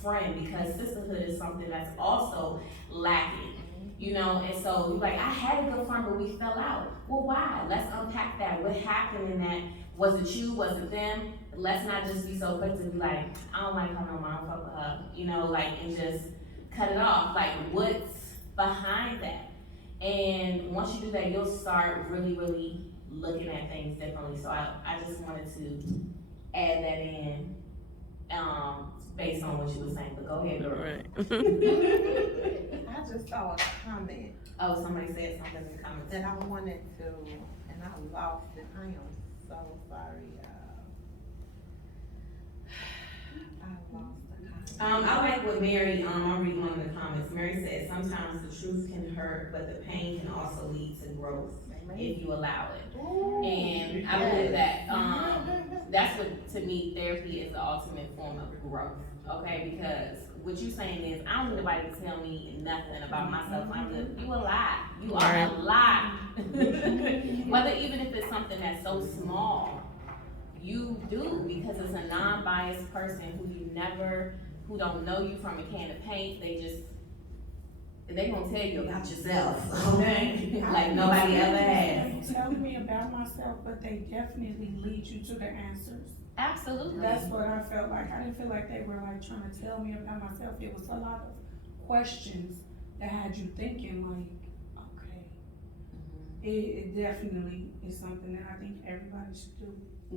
friend, because sisterhood is something that's also lacking. You know, and so you're like, I had a good friend, but we fell out. Well, why? Let's unpack that. What happened in that? Was it you? Was it them? Let's not just be so quick to be like, I don't like her no more, I don't fuck with her. You know, like, and just cut it off. Like, what's behind that? And once you do that, you'll start really, really looking at things differently. So I just wanted to add that in, based on what you were saying, but go ahead, girl. Right. I just saw a comment Oh, somebody said something in the comments. that I wanted to, and I lost it. I am so sorry. I lost the comment. I like what Mary, I'll read one of the comments. Mary said, sometimes the truth can hurt, but the pain can also lead to growth if you allow it. And I believe that, that's what, to me, therapy is the ultimate form of growth, okay? Because what you saying is, I don't need nobody to tell me nothing about myself. I'm good. You a lie. You are a lie. Whether even if it's something that's so small, you do, because it's a non-biased person who don't know you from a can of paint. They gonna tell you about yourself, okay? Like nobody ever has. They tell me about myself, but they definitely lead you to the answers. Absolutely. That's what I felt like. I didn't feel like they were like trying to tell me about myself. It was a lot of questions that had you thinking like, okay. It definitely is something that I think everybody should do.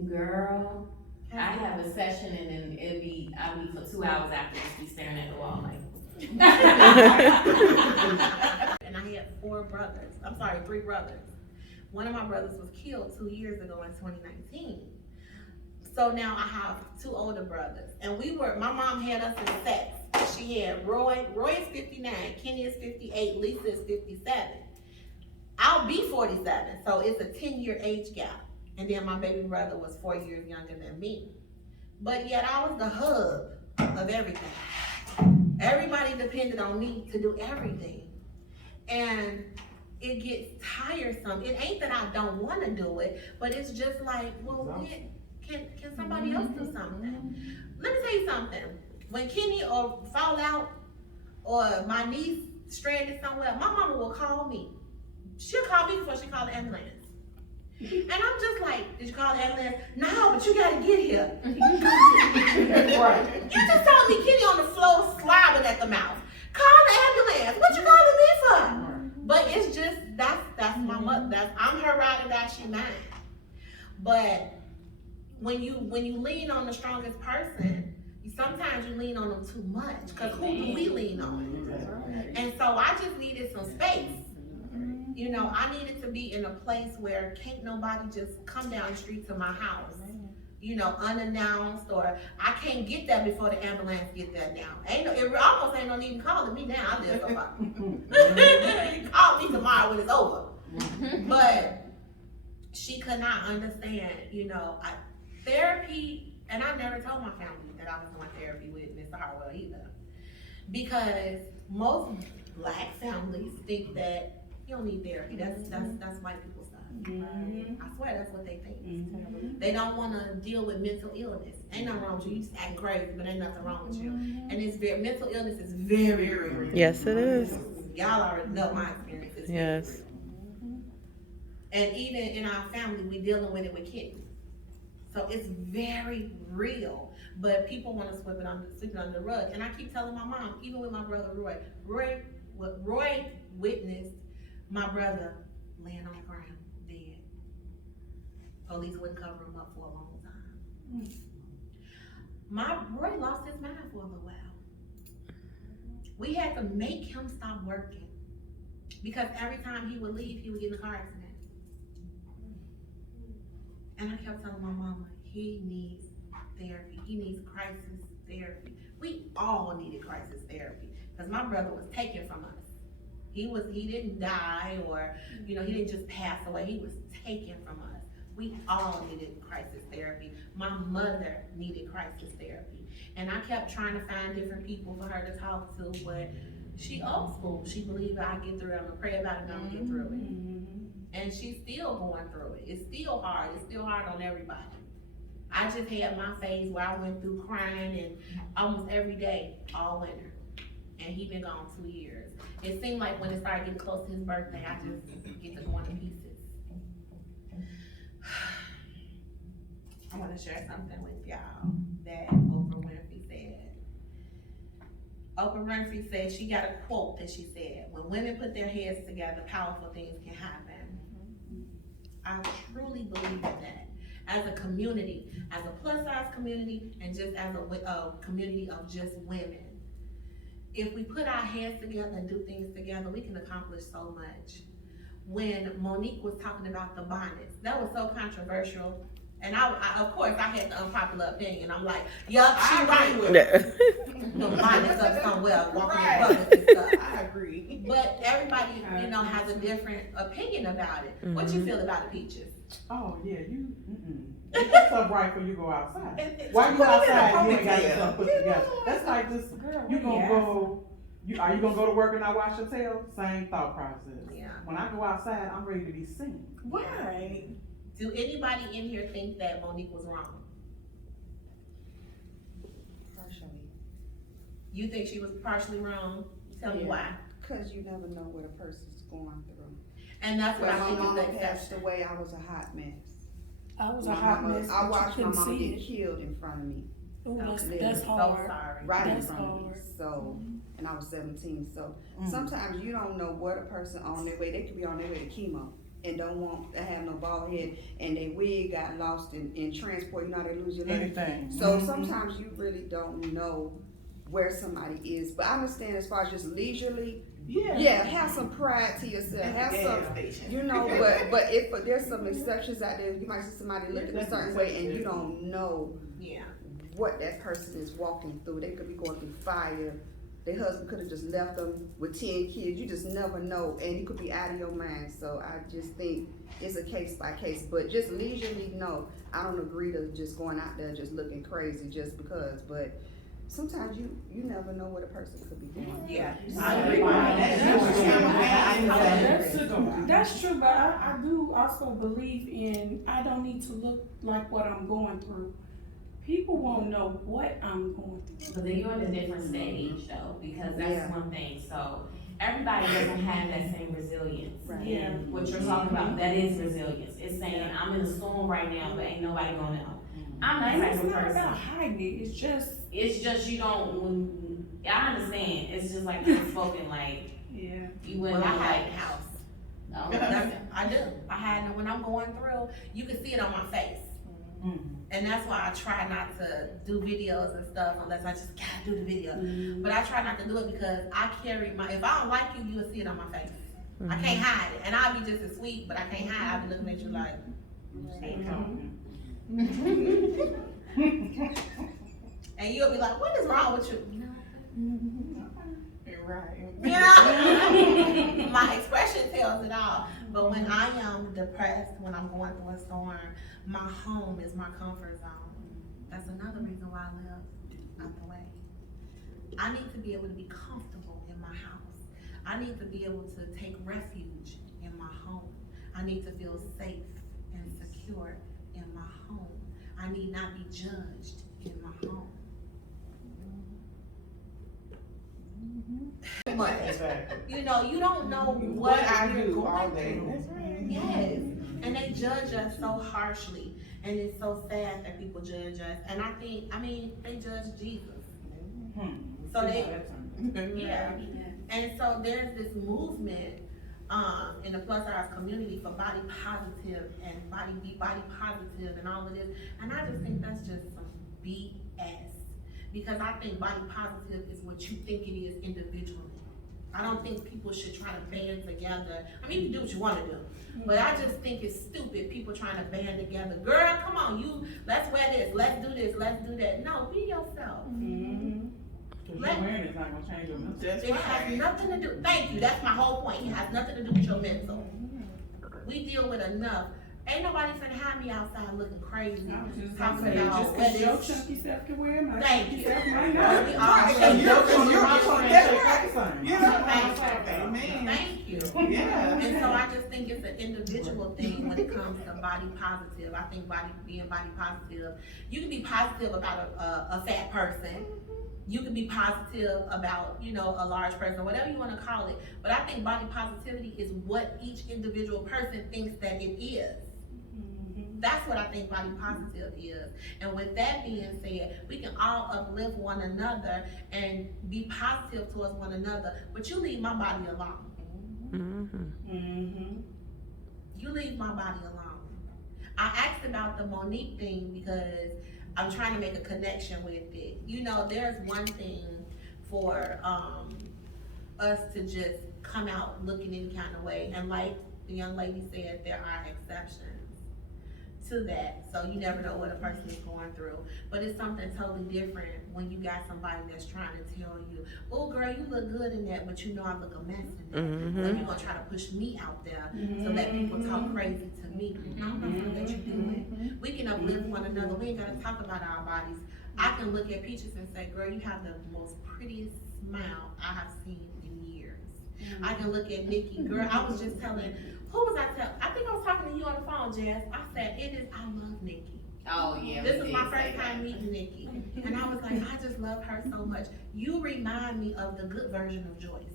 Girl, I have a session and then I'll be for 2 hours after just be staring at the wall like. And I had 3 brothers. One of my brothers was killed 2 years ago in 2019. So now I have 2 older brothers. And my mom had us in sets. She had Roy is 59, Kenny is 58, Lisa is 57. I'll be 47, so it's a 10-year age gap. And then my baby brother was 4 years younger than me. But yet I was the hub of everything. Everybody depended on me to do everything. And it gets tiresome. It ain't that I don't want to do it, but it's just like, well, can somebody else do something? Let me tell you something. When Kenny or fall out or my niece stranded somewhere, my mama will call me. She'll call me before she called the ambulance. And I'm just like, did you call the ambulance? No, but you gotta get here. Right. You just told me Kenny on the floor slobbing at the mouth. Call the ambulance. What you calling me for? But it's just, that's my mother. I'm her ride or die, she mine. But when you lean on the strongest person, sometimes you lean on them too much. Because who do we lean on? And so I just needed some space. You know, I needed to be in a place where can't nobody just come down the street to my house, you know, unannounced, or I can't get there before the ambulance get there now. It almost ain't no need in calling me now. I live so far. You call me tomorrow when it's over. But she could not understand, you know, therapy, and I never told my family that I was doing therapy with Mr. Harwell either. Because most Black families think that you don't need therapy. That's white people stuff. I swear that's what they think. They don't want to deal with mental illness. Ain't nothing wrong with you. You just acting crazy, but ain't nothing wrong with you. And mental illness is very, very real. Yes, it is. Y'all already know my experience. It's Yes. And even in our family, we dealing with it with kids. So it's very real. But people want to sweep it under the rug. And I keep telling my mom, even with my brother Roy witnessed my brother laying on the ground, dead. Police wouldn't cover him up for a long time. Roy lost his mind for a little while. We had to make him stop working because every time he would leave, he would get in a car accident. And I kept telling my mama, he needs therapy. He needs crisis therapy. We all needed crisis therapy because my brother was taken from us. He didn't die, or, you know, he didn't just pass away. He was taken from us. We all needed crisis therapy. My mother needed crisis therapy. And I kept trying to find different people for her to talk to, but she old school. She believed I get through it. I'm gonna pray about it and I'm gonna get through it. And she's still going through it. It's still hard. It's still hard on everybody. I just had my phase where I went through crying and almost every day, all winter. And he been gone 2 years. It seemed like when it started getting close to his birthday, I just get to going to pieces. I wanna share something with y'all that Oprah Winfrey said. Oprah Winfrey said, she got a quote that she said, when women put their heads together, powerful things can happen. I truly believe in that. As a community, as a plus size community, and just as a community of just women. If we put our heads together and do things together, we can accomplish so much. When Monique was talking about the bonnets, that was so controversial. And I of course, I had the unpopular opinion. I'm like, yup, she right with it. The bonnets up somewhere, walking in public and stuff. I agree. But everybody, you know, has a different opinion about it. What you feel about the Peaches? Oh, yeah, you, Get yourself right before you go outside. While you outside, you ain't got yourself put together. That's like this, you gonna go, are you gonna go to work and not wash your tail? Same thought process. Yeah. When I go outside, I'm ready to be seen. Right. Do anybody in here think that Monique was wrong? Partially. You think she was partially wrong? Tell me why. Cause you never know what a person's going through. And that's what When I my think is mama the passed exception. away, I was a hot mess. I was a My hot mama- mess, I but watched you my couldn't mama see get it. killed in front of me, Ooh, Okay. that's So hard. sorry. right in That's front of me. hard. So, and I was 17. So sometimes you don't know what a person on their way. They could be on their way to chemo and don't want to have no bald head, and their wig got lost in transport. You know how they lose your leg. Anything. So sometimes you really don't know where somebody is. But I understand as far as just leisurely. Yeah, have some pride to yourself. Have some, you know, but if there's some exceptions out there, you might see somebody looking a certain way and you don't know what that person is walking through. They could be going through fire. Their husband could have just left them with 10 kids. You just never know, and you could be out of your mind. So I just think it's a case by case, but just leisurely, no, I don't agree to just going out there just looking crazy just because, but sometimes you never know what a person could be doing. Yeah. I agree. That's true, but I do also believe in, I don't need to look like what I'm going through. People won't know what I'm going through. But then you're in a different stage though, because that's one thing, so everybody doesn't have that same resilience. Right. Yeah. And what you're talking about, that is resilience. It's saying, I'm in a storm right now, but ain't nobody gonna know. I'm that And type it's of not person. about hiding it, It's just you don't, I understand, it's just like unspoken, like, yeah. you Well, wouldn't I know, hide like, in the house. no, I do. I hide it when I'm going through. You can see it on my face. And that's why I try not to do videos and stuff unless I just gotta do the video. But I try not to do it because I carry if I don't like you, you will see it on my face. I can't hide it. And I'll be just as sweet, but I can't hide. I'll be looking at you like, and you'll be like, what is wrong with you? Right. You know? My expression tells it all. But when I am depressed, when I'm going through a storm, my home is my comfort zone. That's another reason why I live out the way. I need to be able to be comfortable in my house. I need to be able to take refuge in my home. I need to feel safe and secure in my home. I need not be judged in my home. But Exactly. you know, you don't know What I you're do going all day. through. Yes, and they judge us so harshly, and it's so sad that people judge us. And I mean, they judge Jesus. So and so there's this movement in the plus size community for body positive and be body positive and all of this. And I just think that's just some BS. Because I think body positive is what you think it is individually. I don't think people should try to band together. I mean, you can do what you want to do. But I just think it's stupid, people trying to band together. Girl, come on, let's wear this, let's do this, let's do that. No, be yourself. Because your wearing is not going to change your mental. It has nothing to do, thank you, that's my whole point. It has nothing to do with your mental. We deal with enough. Ain't nobody finna have me outside looking crazy. I was just Talking gonna say, about just what cause your is- chunky self can wear, my Thank chunky you. self might Right, we not. all Right, share and your you're culture. that's right. Thank you. Yeah. And so I just think it's an individual thing when it comes to body positive. I think being body positive, you can be positive about a fat person. You can be positive about, you know, a large person, whatever you want to call it. But I think body positivity is what each individual person thinks that it is. That's what I think body positive is. And with that being said, we can all uplift one another and be positive towards one another, but you leave my body alone. You leave my body alone. I asked about the Monique thing because I'm trying to make a connection with it. You know, there's one thing for us to just come out looking any kind of way, and like the young lady said, there are exceptions to that, so you never know what a person is going through. But it's something totally different when you got somebody that's trying to tell you, oh girl, you look good in that, but you know I look a mess in that. So you're gonna try to push me out there so that people talk crazy to me. I'm not gonna let you do it. We can uplift one another. We ain't gotta talk about our bodies. I can look at pictures and say, girl, you have the most prettiest smile I have seen in years. I can look at Nikki, girl, I was just telling, who was I telling? I think I was talking to you on the phone, Jazz. I said, I love Nikki. Oh yeah. This is my first time meeting Nikki. And I was like, I just love her so much. You remind me of the good version of Joyce.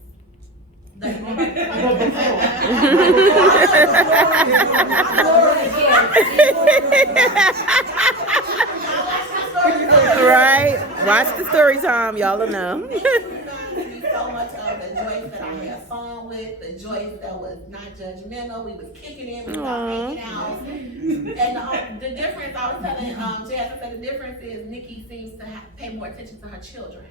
Right? Watch the story time, y'all will know. So much of the Joyce that I had fun with, the Joyce that was not judgmental. We was kicking it, we was hanging out. And the difference, I was telling Jazz, I said the difference is Nikki seems to pay more attention to her children.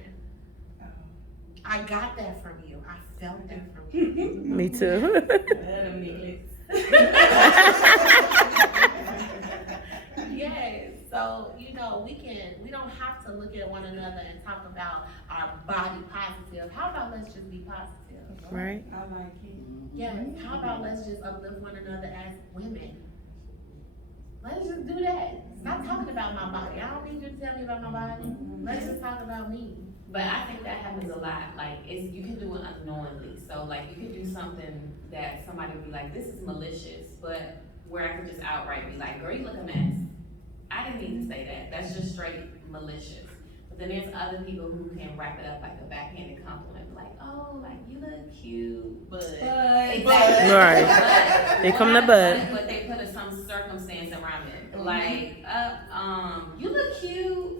I got that from you. I felt that from you. Me too. Yes, so you know, we don't have to look at one another and talk about our body positive. How about let's just be positive? Right. I like it. Yes, how about let's just uplift one another as women? Let's just do that. Stop talking about my body. I don't need you to tell me about my body. Let's just talk about me. But I think that happens a lot. Like, you can do it unknowingly. So, like, you could do something that somebody would be like, this is malicious, but where I could just outright be like, girl, you look a mess. I didn't need to say that. That's just straight malicious. But then there's other people who can wrap it up like a backhanded compliment, like, oh, like, you look cute, but. Exactly. Right. They come to bud. But they put some circumstance around it. Like, you look cute.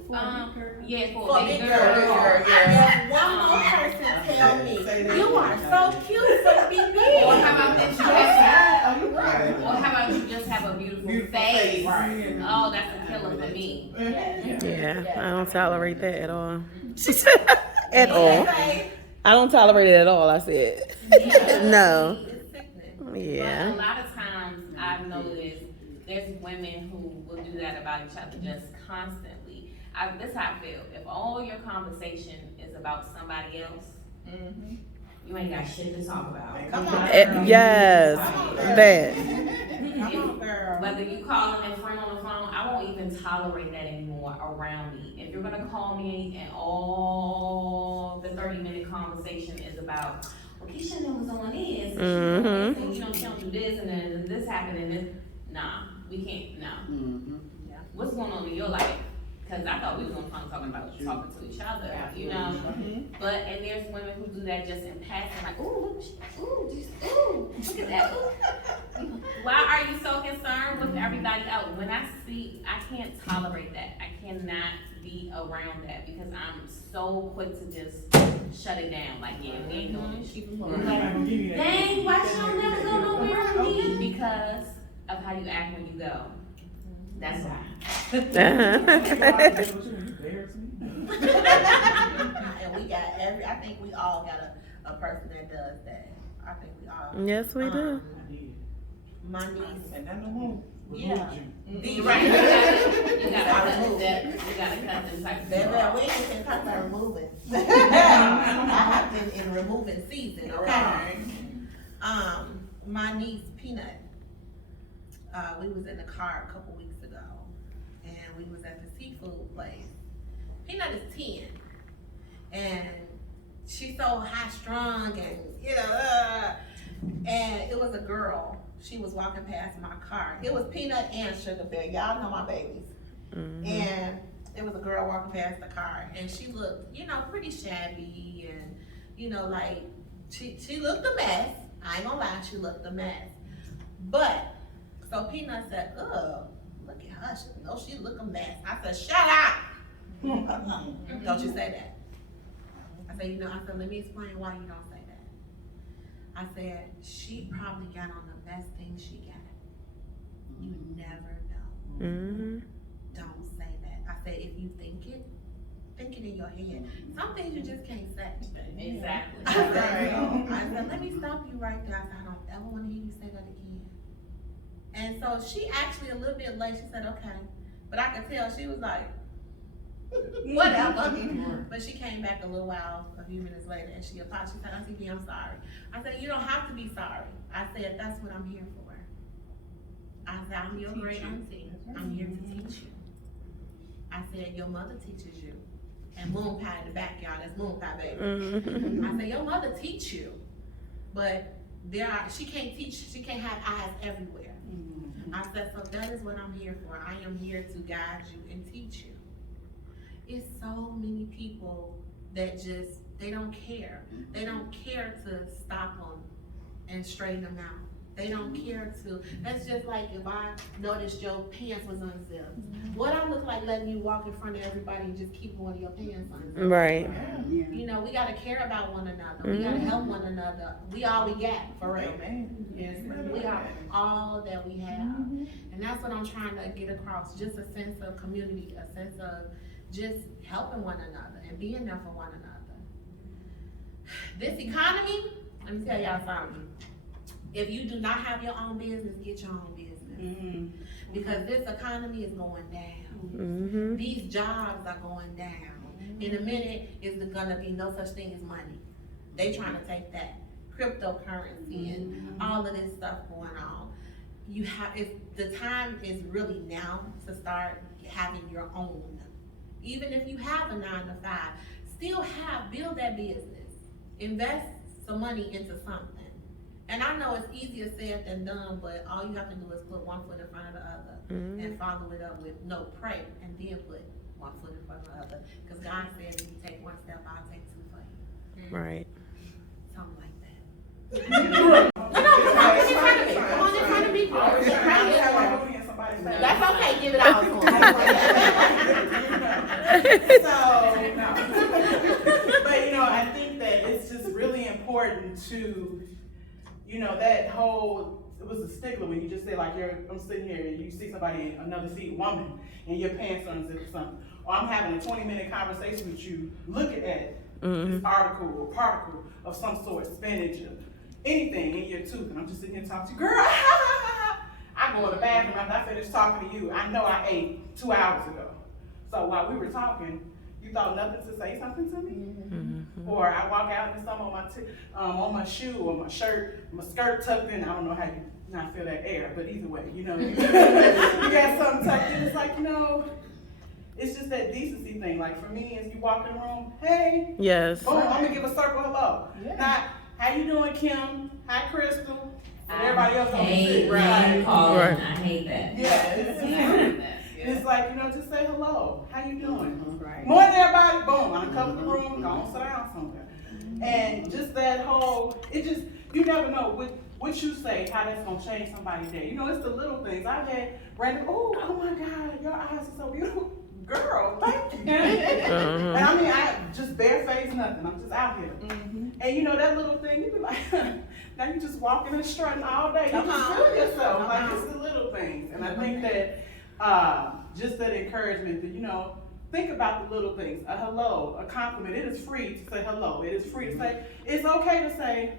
Yeah, for a big girl. I had one more person tell me, you are so cute for a big girl. Or how about this? Or how about you just have a beautiful face? Right. Oh, that's a killer for me. Yeah, I don't tolerate that at all. At all. I don't tolerate it at all, I said. No. Yeah. But a lot of times I've noticed there's women who will do that about each other just constantly. This is how I feel. If all your conversation is about somebody else, you ain't got shit to talk about. Come on, Yes, that. Come on, girl. Whether you calling a friend on the phone, I won't even tolerate that anymore around me. If you're gonna call me and all the 30-minute conversation is about, well, Keisha knows on this, and you know, she don't do this, and then this happened, and this. Nah, we can't. No. What's going on in your life? Because I thought we were gonna talking about talking to each other, you know. But and there's women who do that just in passing, like, ooh, look at that. Ooh. Why are you so concerned with everybody else? When I see, I can't tolerate that. I cannot be around that because I'm so quick to just shut it down. Like, yeah, we ain't doing this. Like, dang, why she don't never go nowhere with me? Because of how you act when you go. That's why. And we got I think we all got a person that does that. I think we all. Yes, we do. My niece. And then the move. Yeah. You gotta cut that. You gotta cut them type of Baby, stuff. we ain't been talking about removing. I have been in removing season, okay? My niece, Peanut, we was in the car a couple weeks ago, and we was at the seafood place. Peanut is 10, and she's so high strung, and And it was a girl. She was walking past my car. It was Peanut and Sugar Bear. Y'all know my babies. And it was a girl walking past the car, and she looked, you know, pretty shabby, and you know, like she looked a mess. I ain't gonna lie, she looked a mess. But so Peanut said, "Oh, look at her. She knows she look a mess." I said, "Shut up! Don't you say that." I said, "You know," I said, "Let me explain why you don't say that." I said, "She probably got on the best thing she got. You never know. Don't say that." I said, "If you think it in your head. Some things you just can't say." Exactly. I said, "Let me stop you right there." I said, "I don't ever want to hear you say that again." And so she actually a little bit late, she said, "Okay." But I could tell she was like, whatever. But she came back a little while, a few minutes later, and she apologized. She said, "Auntie B, I'm sorry." I said, "You don't have to be sorry." I said, "That's what I'm here for." I said, "I'm your great auntie. I'm here to teach you." I said, "Your mother teaches you." And Moon Pie in the back, y'all, that's Moon Pie, baby. I said, "Your mother teach you, but she can't teach, she can't have eyes everywhere." I said, "So that is what I'm here for. I am here to guide you and teach you." It's so many people that just, they don't care. They don't care to stop them and straighten them out. They don't care to, that's just like if I noticed your pants was unzipped. What I look like letting you walk in front of everybody and just keep one of your pants unzipped? Right. You know, we gotta care about one another. We gotta help one another. We all we got, for real. We are all that we have. And that's what I'm trying to get across. Just a sense of community, a sense of just helping one another and being there for one another. This economy, let me tell y'all something. If you do not have your own business, get your own business. Because this economy is going down. These jobs are going down. In a minute, it's gonna be no such thing as money. They trying to take that. Cryptocurrency and all of this stuff going on. The time is really now to start having your own. Even if you have a 9-to-5, build that business. Invest some money into something. And I know it's easier said than done, but all you have to do is put one foot in front of the other and follow it up with pray, and then put one foot in front of the other. Because God said, if you take one step, I'll take two for you. Right. Something like that. No, come on in front of me. Come on in front of me. That's okay, give it all to him. But you know, I think that it's just really important to, you know, that whole, it was a stickler when you just say like, I'm sitting here and you see somebody in another seat, woman, and your pants unzipped or something. Or I'm having a 20-minute conversation with you, looking at this article or particle of some sort, spinach or anything in your tooth, and I'm just sitting here talking to you, girl, I go to the bathroom after I finish talking to you. I know I ate 2 hours ago. So while we were talking, you thought nothing to say something to me? Or I walk out and something on my shoe or my shirt, my skirt tucked in. I don't know how you not feel that air, but either way, you know, you got something tucked in. It's like, you know, it's just that decency thing. Like for me, as you walk in the room, hey, yes, boom, I'm gonna give a circle hello. Not, how you doing, Kim? Hi, Crystal. And everybody else on the street, right? Right. I hate that. Yeah. It's like, you know, just say hello. How you doing? Morning, everybody. Boom. I uncover the room. Go on, sit down somewhere. And just that whole, it just, you never know what you say, how that's gonna change somebody's day. You know, it's the little things. I've had random, oh my God, your eyes are so beautiful. Girl, thank you. And I mean, I just barefaced nothing. I'm just out here. And you know, that little thing, you be like, now you just walking and strutting all day. You just feel yourself. Like, it's the little things. And I think that just that encouragement that, you know, think about the little things. A hello, a compliment. It is free to say hello. It is free to say, it's okay to say,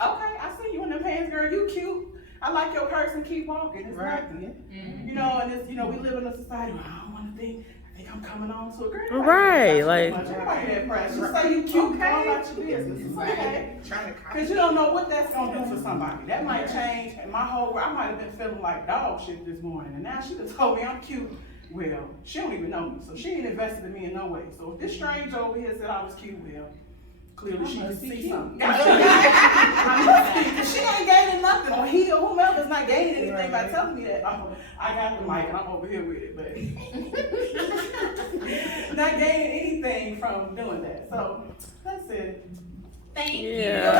okay, I see you in the pants, girl. You cute. I like your purse, and keep walking. It's nothing. You know, and it's, you know, we live in a society where I don't want to think I'm coming on to a girl. Right, like. Everybody that press. Just say you cute, go about your business. It's okay. Because you don't know what that's going to do for somebody. That might change. And my whole world, I might have been feeling like dog shit this morning. And now she just told me I'm cute. Well, she don't even know me. So she ain't invested in me in no way. So if this stranger over here said I was cute, well, Clearly she can see something. I Cause she ain't gaining nothing, or he or whomever's not gaining anything by telling me that. I got the mic and I'm over here with it, but not gaining anything from doing that. So that's it. Thank you. Yeah.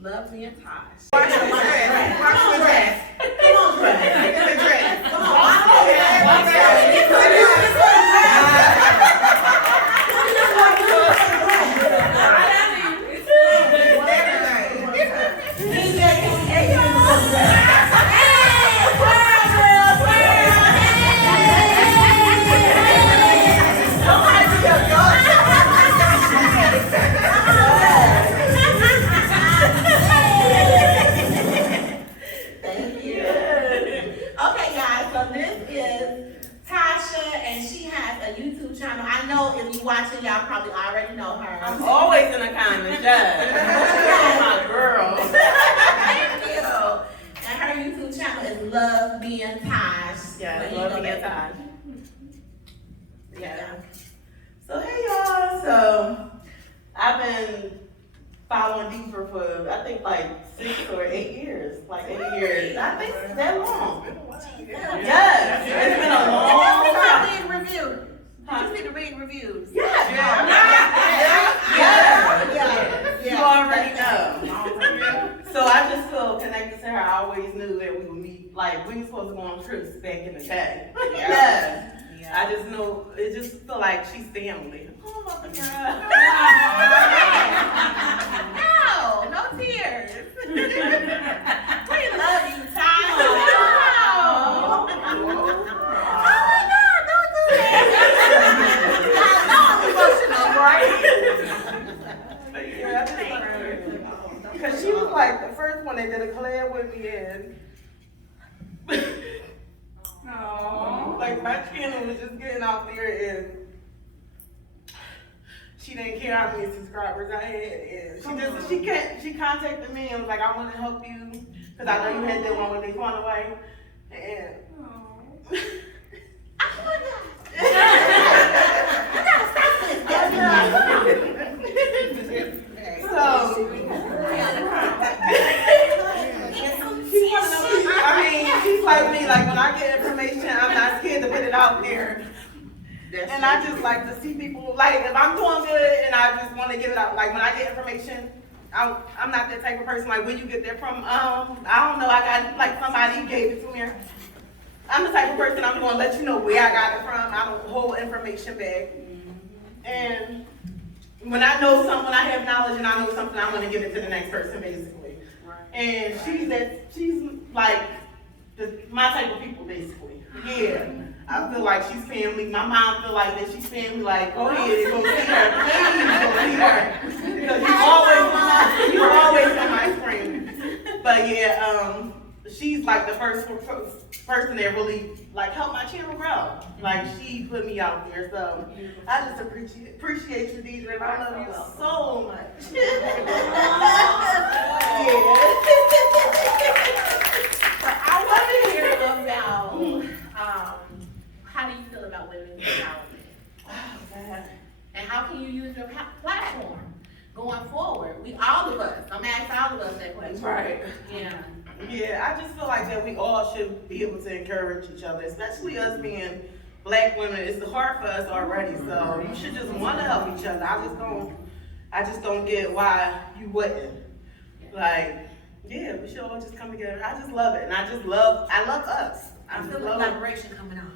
Love me and Tosh. Wash the dress. Wash the dress. Come on, dress. Get the dress. Come on. Watching, y'all probably already know her. I'm always in the comments, yeah. My girl. Thank you. And her YouTube channel is Love Being Tosh. Yeah, Love Being Tosh. Yeah. So hey y'all. So I've been following Deeper for I think like 6 or 8 years. Like 8 years. I think it's that long. Yes. It's been a long time. Reading reviews. You just need to read reviews. Yeah. You already know. So I just feel connected to her. I always knew that we would meet. Like we were supposed to go on trips back in the day. Yeah. I just know it just feel like she's family. Oh my God. No tears. We love you, Ty. Because she was like the first one that did a collab with me and like my channel was just getting out there and she didn't care how many subscribers I had and she contacted me and was like, I want to help you because I know you had that one when they gone away and she's like me, like when I get information, I'm not scared to put it out there. And I just like to see people, like if I'm doing good and I just want to get it out, like when I get information, I'm not that type of person, like where you get that from, I don't know, I got, like somebody gave it to me. I'm the type of person I'm going to let you know where I got it from, I don't hold information back. And when I know something, when I have knowledge and I know something, I'm going to give it to the next person basically. And she's like my type of people basically. Yeah. I feel like she's family. My mom feel like that she's family. Like, go ahead, go see her. Please go see her. Because you've always been my friend. But yeah, she's like the first person that really like helped my channel grow. Like she put me out there. So I just appreciate you, Deidre. I love you so much. Yeah. I want to hear about how do you feel about women's empowerment? And how can you use your platform going forward? All of us, I'm asking all of us that question. Right. Yeah. Yeah, I just feel like that we all should be able to encourage each other, especially us being Black women. It's hard for us already, so you should just want to help each other. I just don't get why you wouldn't. Like, yeah, we should all just come together. I just love it, and I love us. I feel like collaboration coming on.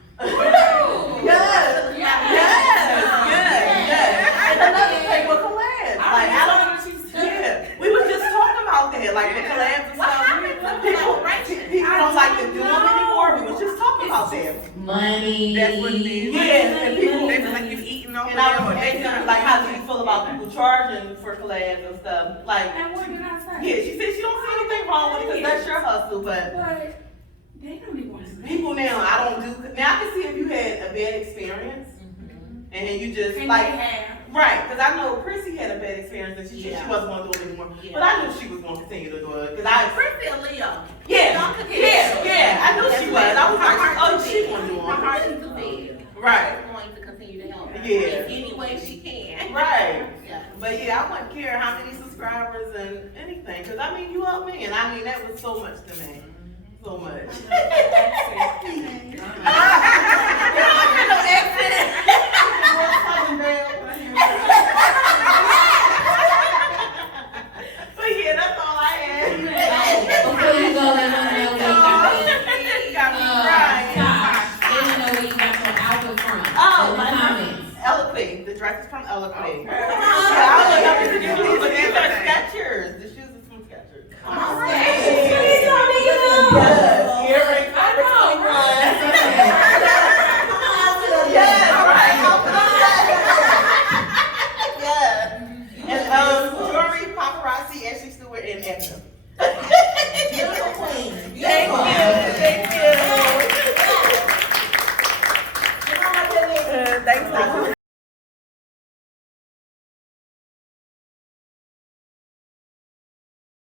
Yes. And another thing with collabs, like we was just talking about that, like the collabs and stuff. People don't like to do them anymore. We was just talking about that. Money. That's what it is. Yeah, and people they feel like you eating on. And I was like, how do you feel about people charging for collabs and stuff? Like, And what did I say? yeah, she said she don't see anything wrong with it because that's your hustle, but. They don't even want to People now, I don't do. Now I can see if you had a bad experience, and you just right? Because I know Chrissy had a bad experience, and she wasn't going to do it anymore. Yeah. But I knew she was going to continue to do it because Chrissy and Leo. Yeah. yeah, I wouldn't care how many subscribers and anything, cause I mean, you helped me, and I mean, that was so much to me. So much. But yeah, that's all I had. Before you go, let them know where you got your outfit from. Oh, In the my comments. Eloquy. The dress is from Eloquy. Okay. Yeah, I was like, I'm gonna do these, but these are sketchy.